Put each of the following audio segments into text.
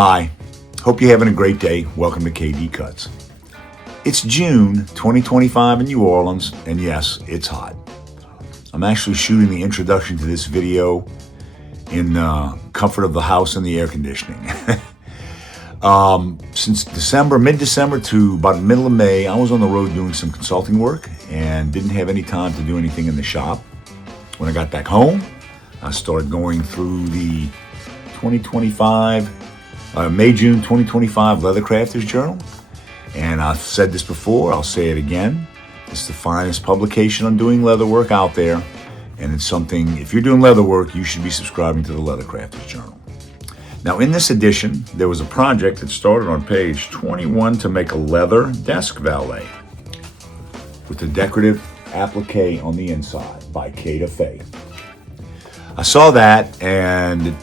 Hi, hope you're having a great day. Welcome to KD Cuts. It's June 2025 in New Orleans, and yes, it's hot. I'm actually shooting the introduction to this video in the comfort of the house and the air conditioning. Since mid-December to about the middle of May, I was on the road doing some consulting work and didn't have any time to do anything in the shop. When I got back home, I started going through the 2025, May-June 2025 Leather Crafters Journal. And I've said this before, I'll say it again. It's the finest publication on doing leather work out there. And it's something, if you're doing leather work, you should be subscribing to the Leather Crafters Journal. Now, in this edition, there was a project that started on page 21 to make a leather desk valet with a decorative applique on the inside by Kata Fay. I saw that and it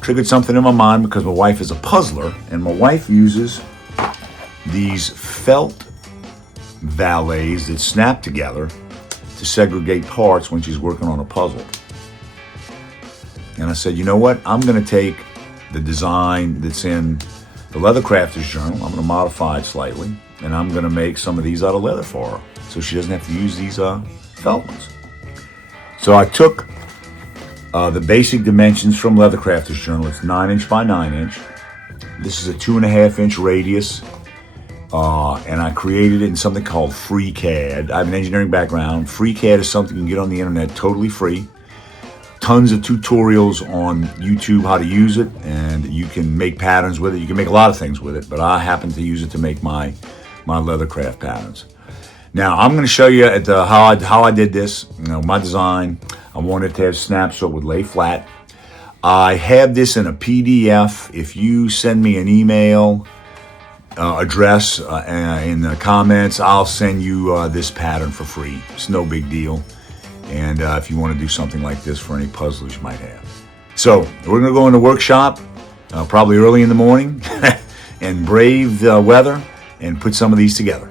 triggered something in my mind because my wife is a puzzler, and my wife uses these felt valets that snap together to segregate parts when she's working on a puzzle. And I said, you know what? I'm going to take the design that's in the Leather Crafters Journal. I'm going to modify it slightly, and I'm going to make some of these out of leather for her so she doesn't have to use these felt ones. So I took the basic dimensions from Leather Crafters Journal. It's 9" by 9". This is a 2.5" radius, and I created it in something called FreeCAD. I have an engineering background. FreeCAD is something you can get on the internet totally free. Tons of tutorials on YouTube how to use it, and you can make patterns with it. You can make a lot of things with it, but I happen to use it to make my leather craft patterns. Now I'm going to show you at how I did this. You know, my design. I wanted to have snaps so it would lay flat. I have this in a PDF. If you send me an email address in the comments, I'll send you this pattern for free. It's no big deal. And if you want to do something like this for any puzzlers you might have. So we're going to go in the workshop probably early in the morning and brave the weather and put some of these together.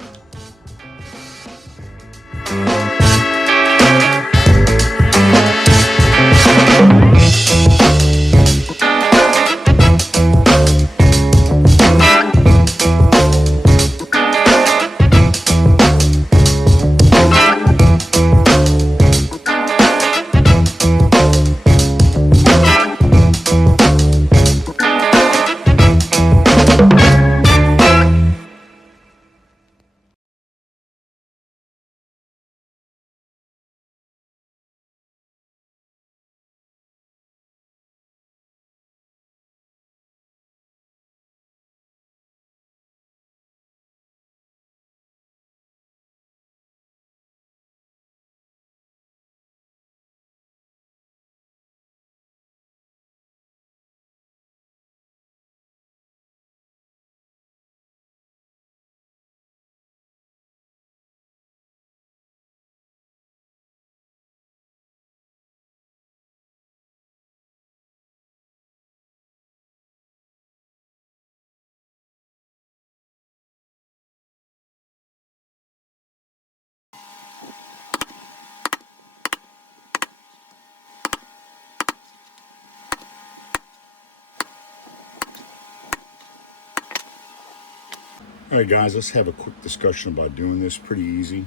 All right, guys, let's have a quick discussion about doing this. Pretty easy.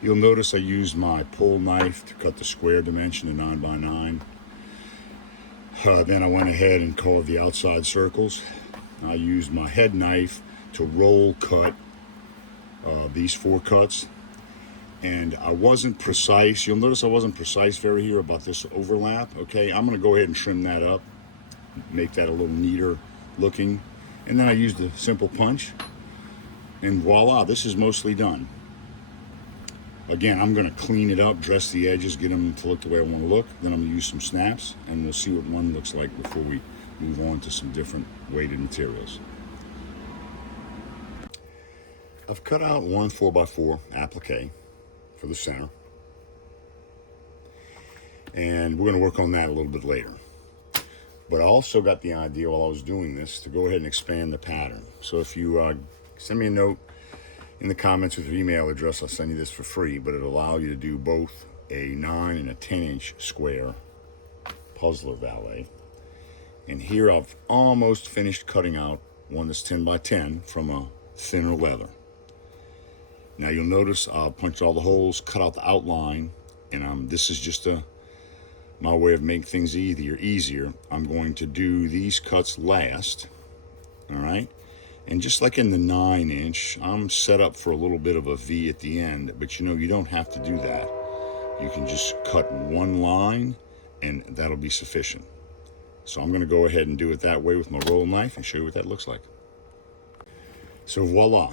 You'll notice I used my pull knife to cut the square dimension to 9 by 9. Then I went ahead and carved the outside circles. I used my head knife to roll cut these 4 cuts. And I wasn't precise. You'll notice I wasn't precise very here about this overlap. Okay, I'm going to go ahead and trim that up, make that a little neater looking. And then I used a simple punch. And voila, this is mostly done. Again, I'm going to clean it up, dress the edges, get them to look the way I want to look. Then I'm going to use some snaps, and we'll see what one looks like before we move on to some different weighted materials. I've cut out one 4x4 applique for the center. And we're going to work on that a little bit later. But I also got the idea while I was doing this to go ahead and expand the pattern. So if you send me a note in the comments with your email address, I'll send you this for free, but it'll allow you to do both a 9 and a 10" square puzzler valet. And here I've almost finished cutting out one that's 10 by 10 from a thinner leather. Now you'll notice I'll punch all the holes, cut out the outline, and this is just my way of making things easier. I'm going to do these cuts last, all right? And just like in the 9-inch, I'm set up for a little bit of a V at the end, but you know, you don't have to do that. You can just cut one line and that'll be sufficient. So I'm gonna go ahead and do it that way with my roll knife and show you what that looks like. So voila,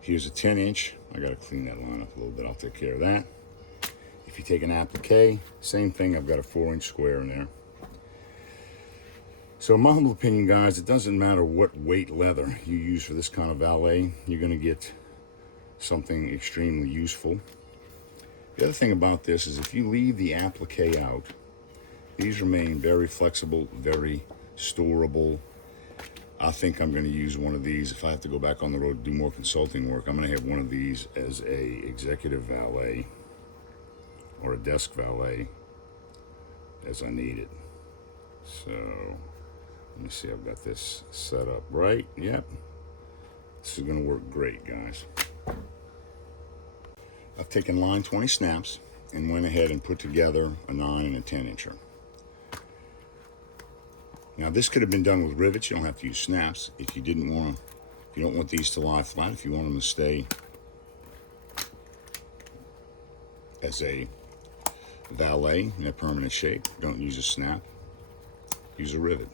here's a 10-inch. I gotta clean that line up a little bit, I'll take care of that. If you take an applique, same thing, I've got a 4-inch square in there. So in my humble opinion, guys, it doesn't matter what weight leather you use for this kind of valet, you're gonna get something extremely useful. The other thing about this is if you leave the applique out, these remain very flexible, very storable. I think I'm going to use one of these. If I have to go back on the road to do more consulting work, I'm going to have one of these as a executive valet or a desk valet as I need it. So let me see, I've got this set up right. Yep. This is going to work great, guys. I've taken line 20 snaps and went ahead and put together a 9 and a 10-incher. Now this could have been done with rivets. You don't have to use snaps. If you don't want these to lie flat, if you want them to stay as a valet in a permanent shape, don't use a snap, use a rivet.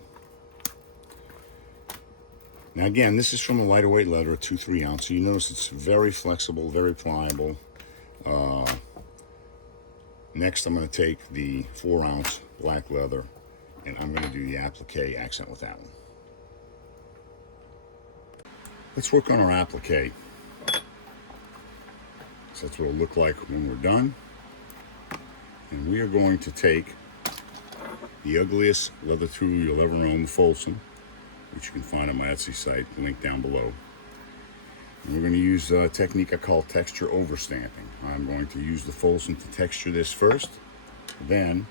Now again, this is from a lighter weight leather, a 2/3 ounce. So you notice it's very flexible, very pliable. Next, I'm going to take the 4-ounce black leather and I'm going to do the applique accent with that one. Let's work on our applique. So that's what it'll look like when we're done. And we are going to take the ugliest leather tool you'll ever own, the Folsom, which you can find on my Etsy site, link down below. And we're going to use a technique I call texture overstamping. I'm going to use the Folsom to texture this first. Then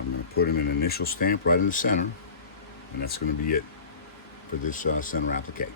I'm going to put in an initial stamp right in the center, and that's going to be it for this center applique.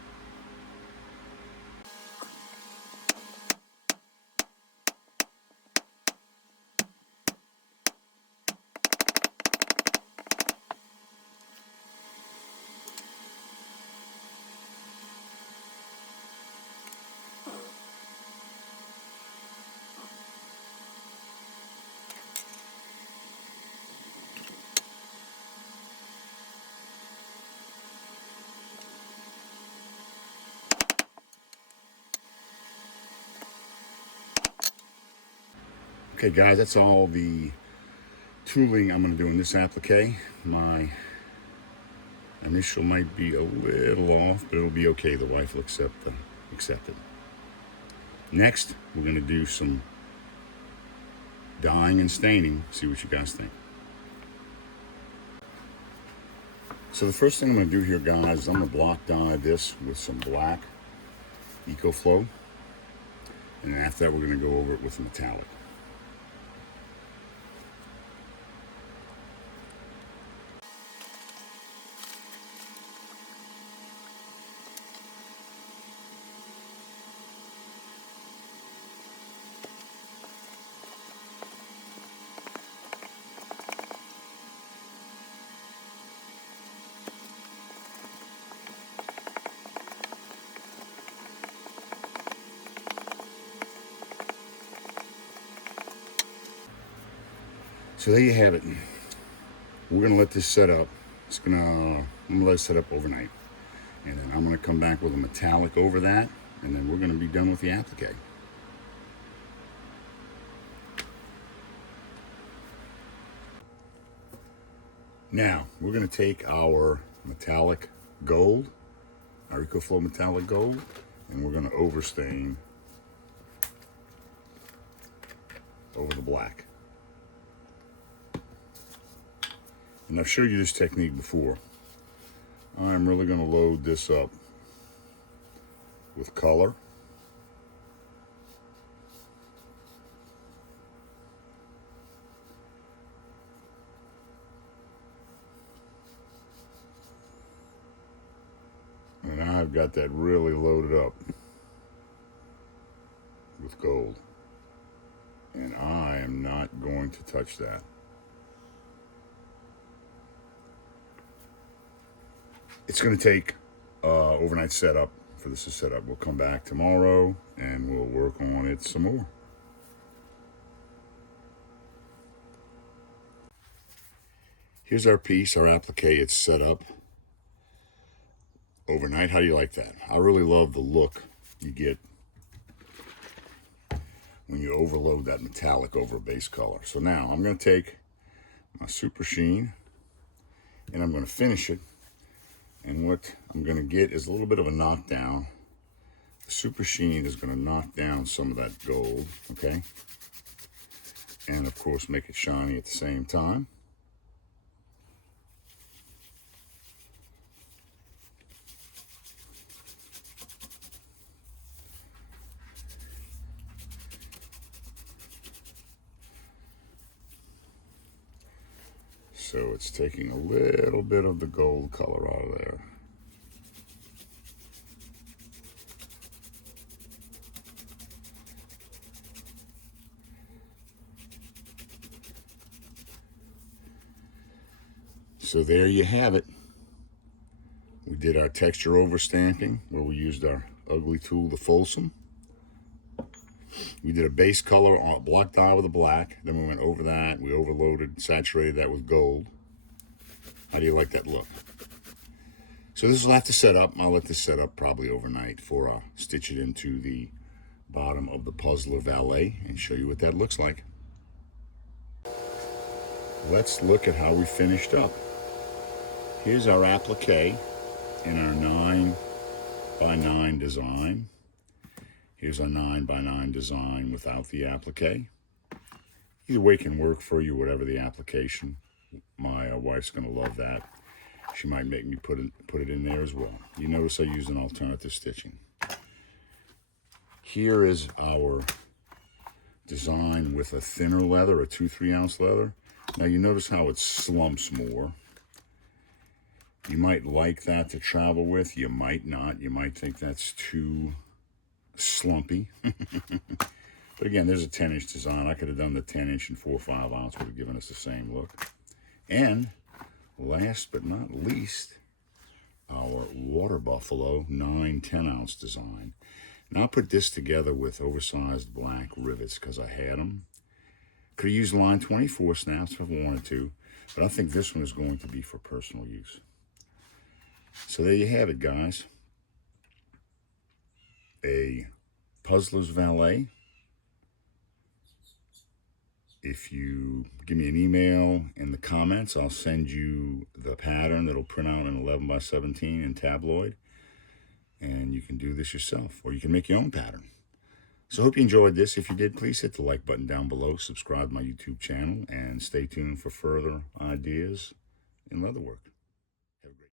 Okay guys, that's all the tooling I'm going to do in this applique. My initial might be a little off, but it'll be okay. The wife will accept it. Next, we're going to do some dyeing and staining. See what you guys think. So the first thing I'm going to do here, guys, is I'm going to block dye this with some black EcoFlow. And then after that, we're going to go over it with metallic. So there you have it. We're gonna let this set up. I'm gonna let it set up overnight. And then I'm gonna come back with a metallic over that, and then we're gonna be done with the applique. Now, we're gonna take our metallic gold, our EcoFlow metallic gold, and we're gonna overstain over the black. And I've showed you this technique before. I'm really going to load this up with color. I've got that really loaded up with gold. And I am not going to touch that. It's going to take overnight setup for this to set up. We'll come back tomorrow and we'll work on it some more. Here's our piece, our applique. It's set up overnight. How do you like that? I really love the look you get when you overload that metallic over a base color. So now I'm going to take my super sheen and I'm going to finish it. And what I'm going to get is a little bit of a knockdown. The super sheen is going to knock down some of that gold, okay? And of course make it shiny at the same time. So it's taking a little bit of the gold color out of there. So there you have it. We did our texture overstamping where we used our ugly tool, the Folsom. We did a base color on a block dye with a black. Then we went over that. We overloaded, saturated that with gold. How do you like that look? So this will have to set up. I'll let this set up probably overnight before I'll stitch it into the bottom of the Puzzler Valet and show you what that looks like. Let's look at how we finished up. Here's our applique in our 9x9 design. Here's our 9x9 design without the applique. Either way can work for you, whatever the application. My wife's gonna love that. She might make me put it in there as well. You notice I used an alternative stitching. Here is our design with a thinner leather, a 2-3 ounce leather. Now you notice how it slumps more. You might like that to travel with, you might not. You might think that's too slumpy. But again, there's a 10-inch design. I could have done the 10-inch and 4 or 5 ounce, would have given us the same look. And last but not least, our Water Buffalo 9-10 ounce design. Now I put this together with oversized black rivets because I had them. Could have used line 24 snaps if I wanted to, but I think this one is going to be for personal use. So there you have it, guys. A Puzzler's Valet. If you give me an email in the comments, I'll send you the pattern that'll print out in 11x17 in tabloid. And you can do this yourself, or you can make your own pattern. So I hope you enjoyed this. If you did, please hit the like button down below, subscribe to my YouTube channel, and stay tuned for further ideas in leatherwork.